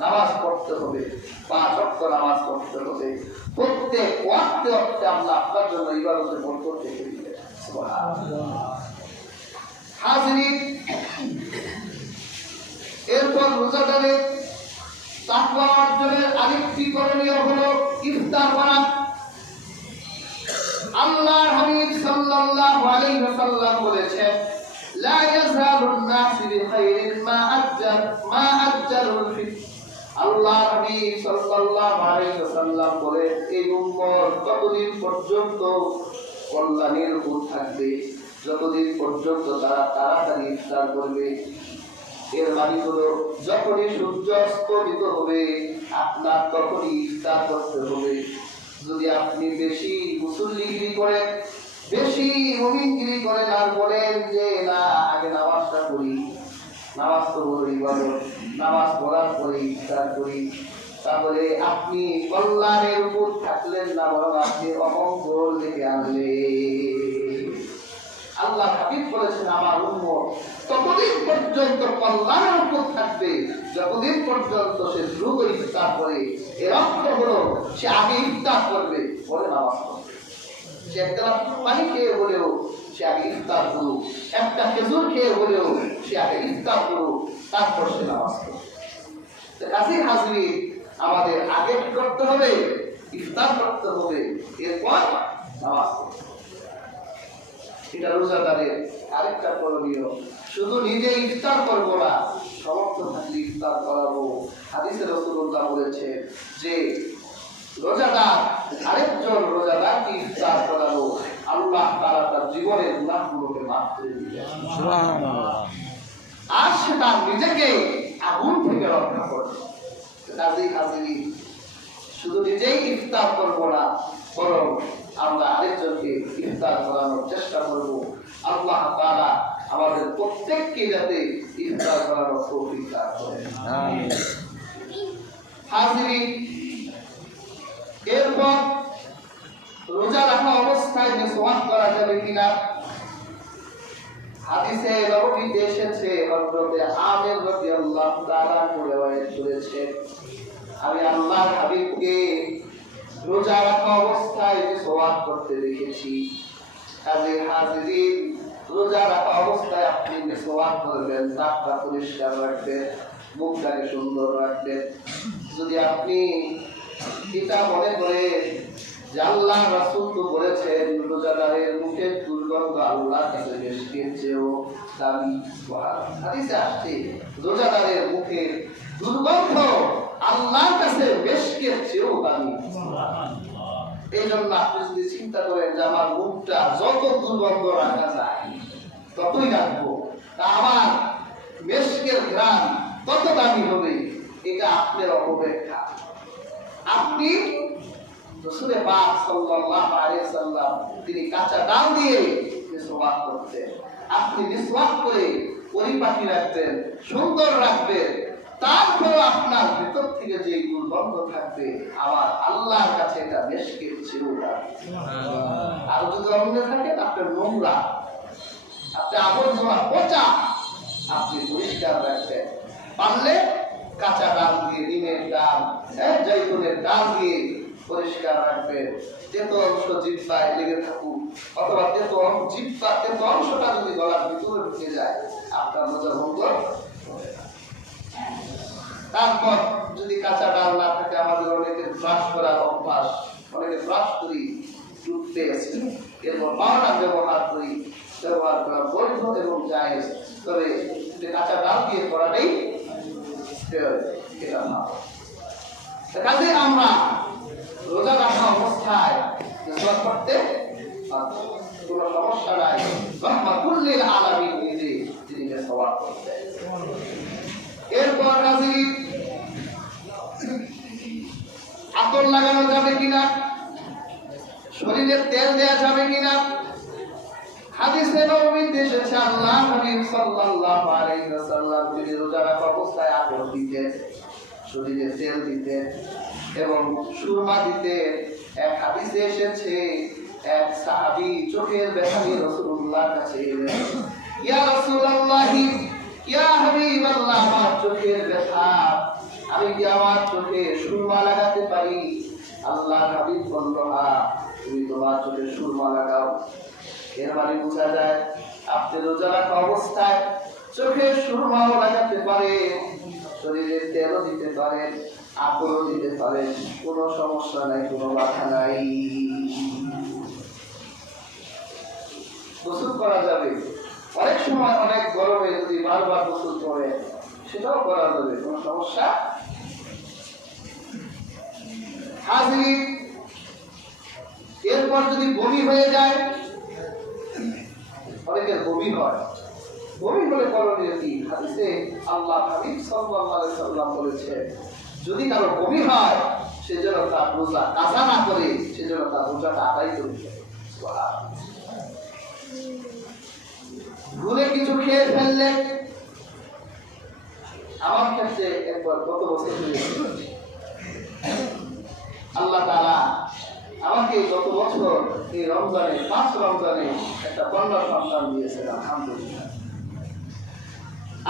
নামাজ পড়তে হবে, 5 ওয়াক্ত নামাজ পড়তে হবে, প্রত্যেক ওয়াক্তে ওয়াক্তে আল্লাহ আপনার জন্য ইবাদতের বরকত রেখে দিবেন। সুবহানাল্লাহ। হাজিরিন, এরপর রোজাদারের তাকওয়া অর্জনের আরেকটি করণীয় হলো ইফতার করা। আল্লাহর হাবিব সাল্লাল্লাহু আলাইহি ওয়াসাল্লাম বলেছেন, লা ইয়াজালুন নাসু বিখাইরিন মা আজ্জালুল ফিতর। আল্লাহর হাবিব সাল্লাল্লাহু আলাইহি ওয়াসাল্লাম বলেন, এই উম্মত ততদিন পর্যন্ত কল্যাণের উপর থাকবে যতদিন পর্যন্ত তারা তাড়াতাড়ি ইফতার করবে। এর মানে হলো যখনই সূর্য অস্তমিত হবে আপনার তখনই ইফতার করতে হবে। যদি আপনি বেশি মুসল্লিগিরি করেন, বেশি মুমিনগিরি করেন আর বলেন যে না আগে নামাজটা পড়ি, নামাজ তো বড় ইবাদত, নামাজ পড়ার পরে ইফতার করি, তাহলে আপনি কল্যাণের উপর থাকলেন না, বরং আপনি অমঙ্গল ডেকে আনলেন। আল্লাহ হাবিব বলেছেন, আমার উম্মত ততদিন পর্যন্ত কল্যাণের উপর থাকবে যতদিন পর্যন্ত সে দ্রুত ইফতার করে। এর অর্থ হলো সে আগে ইফতার করবে, পরে নামাজ পড়বে। সে এক গ্লাস পানি খেয়ে হলেও সে আগে ইফতার করুক, একটা খেজুর খেয়ে হলেও সে আগে ইফতার করুক, তারপর সে নামাজ পড়বে। কাজী হাজির, আমাদের আগে কি করতে হবে? ইফতার করতে হবে, এরপর নামাজ পড়তে হবে। এটা রোজাদারের আরেকটা করণীয়। শুধু নিজে ইফতার করবো না, সমর্থ থাকলে ইফতার করাবো। হাদিসে রাসূলুল্লাহ বলেছে যে রোজাদার আরেকজন রোজাদারকে ইফতার করাবো, আল্লাহ তাআলা তার জীবনের গুনাহগুলোকে মাফ করে দিবেন। সুবহানাল্লাহ। আর সে তার নিজেকে আগুন থেকে রক্ষা করবে। কাজী হাজির, শুধু নিজেই ইফতার করবো না, বরং আমরা আরেকজনকে ইফতার করানোর চেষ্টা করব। আল্লাহ তাআলা আমাদের প্রত্যেককে যাতে ইফতার করানোর তৌফিক দান করেন। আমিন। হাজিরিন, এরপর রোজা রাখা অবস্থায় মিসওয়াক করা যাবে কিনা? হাদিসে নববীতে এসেছে, হযরত আমির রাদিয়াল্লাহু তাআলা রিওয়ায়াত করেছেন, আমি আল্লাহর হাবিবকে রোজা রাখা অবস্থায় মিসওয়াক করতে দেখেছি। কাজে হাজিরিন, রোজা রাখা অবস্থায় আপনি মিসওয়াক করবেন, দাঁতটা পরিষ্কার রাখবেন, মুখটাকে সুন্দর রাখবেন। যদি আপনি এটা মনে করে যে আল্লাহ রাসূল তো বলেছেন রোজাদারের মুখের দুর্গন্ধ আল্লাহর কাছে মিষ্টির চেয়েও দামি, হাদিসে আসছে রোজাদারের মুখের দুর্গন্ধ আল্লাহর কাছে মিষ্টির চেয়েও দামি। এই জন্য আপনি যদি চিন্তা করেন যে আমার মুখটা যত দুর্গন্ধ রাখা যায় ততই রাখবো, তা আমার মেশকের ঘ্রাণ তত দামি হবে, এটা আপনার অপব্যাখ্যা। আপনি রাসূল পাক সাল্লাল্লাহু আলাইহি সাল্লাম তিনি কাঁচা ডাল দিয়ে মিসওয়াক করতেন, আপনি মিসওয়াক করে পরিপাটি রাখবেন, সুন্দর রাখবেন, তারপর আপনার ভিতর থেকে যে দুর্গন্ধ থাকবে আমার আল্লাহর কাছে এটা মেশকের চেয়েও দামি। আর যদি অন্য থাকে আপনার নোংরা, আপনি আবর্জনা পচা আপনি পরিষ্কার রাখবেন। পারলে কাঁচা ডাল দিয়ে, ডিমের ডাল, জৈতুনের ডাল দিয়ে পরিষ্কার রাখবেন। তেতো অংশ জিহ্বায় লেগে থাকুক, অথবা তেতো অংশটা যদি গলার ভিতরে ঢুকে যায় আপনার রোজা ভঙ্গ হবে। তারপর যদি কাঁচা ডাল না থাকে, আমাদের অনেকের ব্রাশ করার অভ্যাস, অনেকে ব্রাশ করি টুথপেস্ট, এরপর পাউডার ব্যবহার করা বৈধ এবং জায়েজ, তবে কাঁচা ডাল দিয়ে করাটাই এটা না। কাজে আমরা রোজা রাখা অবস্থায় মিসওয়াক করতে কোনো সমস্যা নাই। রাহমাতুল লিল আলামিন নিজে তিনি মিসওয়াক করতেন। এরপর হাজির, আতর লাগানো যাবে কিনা, শরীরে তেল দেওয়া যাবে কিনা? হাদিসে নববীতে এসেছে আল্লাহর হাবিব সাল্লাল্লাহু আলাইহি ওয়াসাল্লাম তিনি রোজা রাখা অবস্থায় আতর দিতেন, শরীরে তেল দিতেন এবং সুরমা দিতেন। এক হাদিসে এসেছে এক সাহাবী চোখের ব্যথা নিয়ে রাসূলুল্লাহর কাছে এলেন, ইয়া রাসূলুল্লাহ, ইয়া হাবিবাল্লাহ, আমার চোখের ব্যথা, আমি কি আমার চোখে সুরমা লাগাতে পারি? আল্লাহ হাবিব বলল, হ্যাঁ, তুমি তোমার চোখে সুরমা লাগাও। এর মানে বোঝা যায় আপনি রোজা রাখা অবস্থায় চোখে সুরমাও লাগাতে পারেন, শরীরে তেলও দিতে পারেন, আতরও দিতে পারেন, কোনো সমস্যা নাই, কোনো বাধা নাই। গোসল করা যাবে, অনেক সময় অনেক গরমে যদি বারবার গোসল করে সেটাও করা যাবে, কোনো সমস্যা। হাজির, এরপর যদি বমি হয়ে যায়, অনেকের বমি হয়, বমি হলে করণীয় কি? হাদিসে আল্লাহ হাবিব সাল্লাল্লাহু আলাইহি সাল্লাম বলেছে, যদি কারো বমি হয় সেজন্য তার রোজা কাজা না করে সেজন্য তার রোজাটা আদায় করতে হবে। ভুলে কিছু খেয়ে ফেললে, আমার ক্ষেত্রে একবার গত বছর আল্লাহ তাআলা আমাকে গত বছর এই রমজানে 5 রমজানে একটা কন্যা সন্তান দিয়েছেন, আলহামদুলিল্লাহ।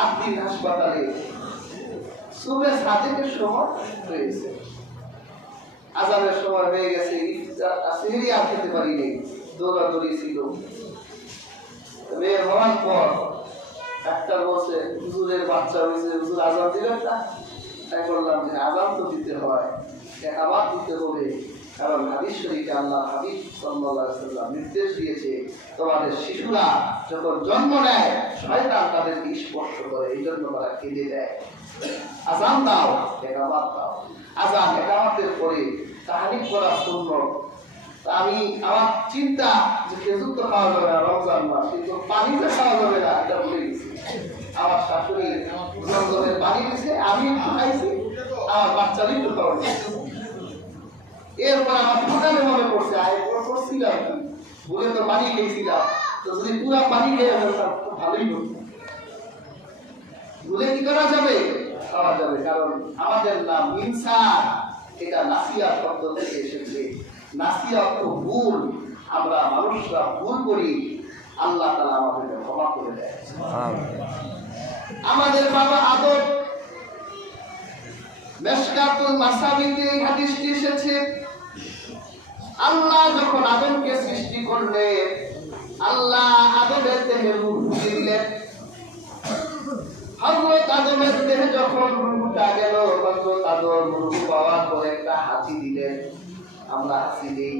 8 দিন হাসপাতালে সুবে সাদেকের সময় হয়েছে, আজানের সময় হয়ে গেছে, সেহরি আর খেতে পারিনি, দৌড়াদৌড়ি ছিল। মেয়ে হওয়ার পর একটা বলছে হুজুরের বাচ্চা হয়েছে, হুজুর আজান দিলেন না? তাই বললাম যে আজান তো দিতে হয়, আবার দিতে হবে, কারণ হাদিস শরীফে আল্লাহ হাবিব সাল্লাল্লাহু আলাইহি ওয়াসাল্লাম নির্দেশ দিয়েছে, তোমাদের শিশুরা যখন জন্ম নেয় শয়তান তাদেরকে স্পর্শ করে, এই জন্য তারা কেঁদে দেয়। আজান দাও, একামত দাও। আজান একামতের পরে তাহলিল করা সুন্নাত। আমি আমার চিন্তা যে খেজুর তো খাওয়া যাবে না রমজান মাস, কিন্তু পানি তো খাওয়া যাবে না, এটা ভুলে গেছি। আমার শাশুড়ি রমজানের পানি দিছে, আমি একটু খাইছি, আমার বাচ্চারই একটু খাওয়া গেছে। এরপর আমার সকালে মনে পড়ছে, করছিলাম কি বলে তো পানি খেয়েছিলাম, তো যদি পুরা পানি খেয়ে ফেলতাম খুব ভালোই হতো। ভুলে কি করা যাবে? খাওয়া যাবে, কারণ আমাদের নাম ইনসান, এটা নাসিয়া শব্দ থেকে এসেছে। নাসিয়া অর্থ ভুল, আমরা মানুষরা ভুল করি, আল্লাহ তাআলা আমাদেরকে ক্ষমা করে দেয়। আমাদের বাবা আদম, মিশকাতুল মাসাবিতে এই হাদিসটি এসেছে। আল্লাহ যখন আদমকে সৃষ্টি করলেন, আল্লাহ আদমের দেহে রূহ দিলেন। হযরত আদমের দেহে যখন রূহটা গেল, হযরত আদম রূহ পাওয়ার পরে একটা হাঁচি দিলেন। আমরা হাঁচি দিই,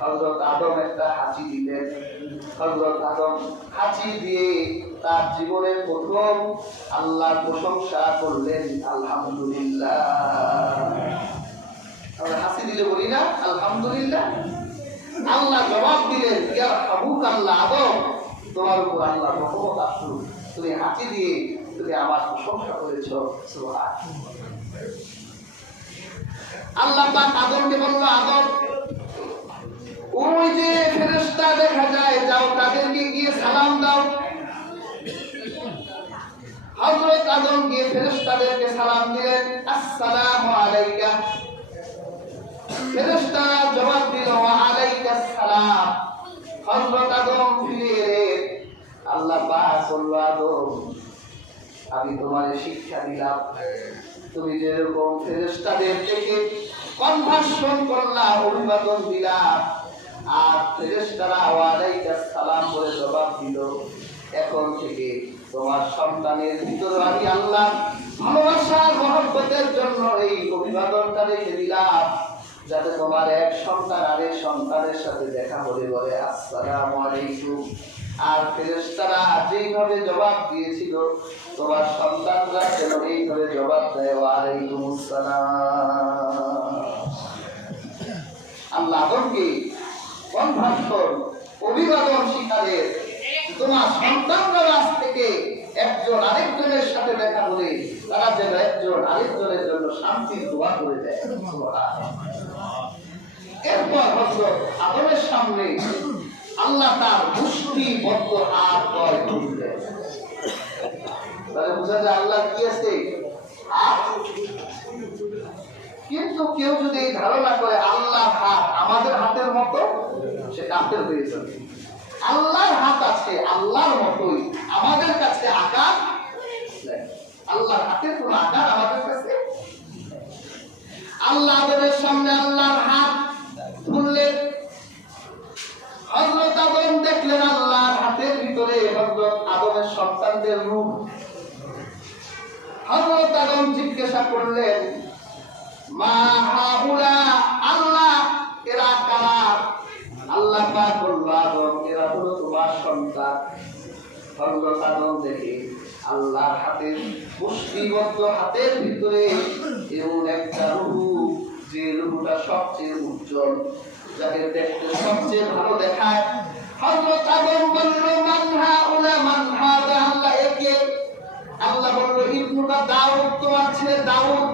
হযরত আদম একটা হাঁচি দিলেন। হযরত আদম হাঁচি দিয়ে তার জীবনের প্রথম আল্লাহর প্রশংসা করলেন, আলহামদুলিল্লাহ। আমরা হাসি দিলে বলি না আলহামদুলিল্লাহ? আল্লাহ জবাব দিলেন, ইয়া হাবুক আল্লাহ, আদম তোমার উপর আল্লাহ রহমত আসুক, তুমি হাসি দিয়ে তুমি আমার প্রশংসা করেছো, সুবহানাল্লাহ। আল্লাহ পাক আদমকে বলল, আদম ওই যে ফেরেশতা দেখা যায়, যাও তাদেরকে গিয়ে সালাম দাও। হযরত আদম গিয়ে ফেরেশতাদেরকে সালাম দিলেন, আসসালামু আলাইকা। ফেরেশতারা জবাব দিল, ওয়া আলাইকাস সালাম। হযরত আদম ফিরে এলেন, আল্লাহ পাক বলল, আদম আমি তোমাকে শিক্ষা দিলাম, তুমি যেরকম ফেরেশতাদের থেকে কনভার্সন করলা, অভিবাদন দিলা, আর ফেরেশতারা ওয়া আলাইকাস সালাম বলে জবাব দিল, এখন থেকে তোমার সন্তানের ভিতরে আমি আল্লাহ ভালোবাসার মহব্বতের জন্য এই অভিবাদনটা রেখে দিলাম, যাতে তোমার এক সন্তান আরেক সন্তানের সাথে দেখা হলে বলে আসসালামু আলাইকুম। আর ফেরেশতারা যেইভাবে জবাব দিয়েছিল, তোমার সন্তানরা যেন এইভাবে জবাব দেয়, ওয়া আলাইকুমুস সালাম। আল্লাহ আদমকে কনভার্সন, অভিবাদন শিখালেন, তোমার সন্তানরা আজ থেকে একজন আরেকজনের সাথে দেখা হলে তারা যেন একজন আরেকজনের জন্য শান্তির দোয়া করে দেয়। এরপর হযরত আদমের সামনে আল্লাহ তার মুষ্টিবদ্ধ হাত করে তুললেন। তাহলে বোঝা যায় আল্লাহ কি আছে? হাত। কিন্তু কেউ যদি এই ধারণা করে আল্লাহর হাত আমাদের হাতের মতো, সে কাফের হয়ে যাবে। আল্লাহর হাত আছে আল্লাহর মতোই, আমাদের কাছে আকার, আল্লাহর হাতের কোন আকার আমাদের কাছে আল্লাহ আদমের সামনে আল্লাহর হাত তুললেন। হযরত আদম দেখলেন আল্লাহর হাতের ভিতরে হযরত আদমের সন্তানদের রূপ। হযরত আদম জিজ্ঞাসা করলেন, মা হাউলা, আল্লাহ এরা কারা? আল্লাহ পাক বলল, আদম এরা হলো তোমার সন্তান। হযরত আদম দেখে আল্লাহর হাতের মুষ্টিবদ্ধ হাতের ভিতরে এমন একটা রূপ, যে রূপটা সবচেয়ে উজ্জ্বল, যাকে দেখতে সবচেয়ে ভালো দেখায়। হযরত আদম বলল, মান হাউলা, মান হাদা, আল্লাহ একে? আল্লাহ বলল, ইবনুকা দাউদ, তোমার ছেলে দাউদ।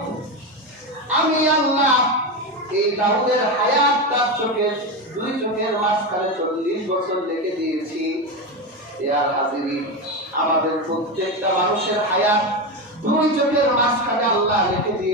আমি আল্লাহ এই দাউদের হায়াত তার চোখের দুই চোখের মাঝখানে 40 বছর রেখে দিয়েছি। ইয়ার হাজিরিন, আমাদের প্রত্যেকটা মানুষের হায়াত দুই চোখের মাঝখানে আল্লাহ রেখে দিয়েছি।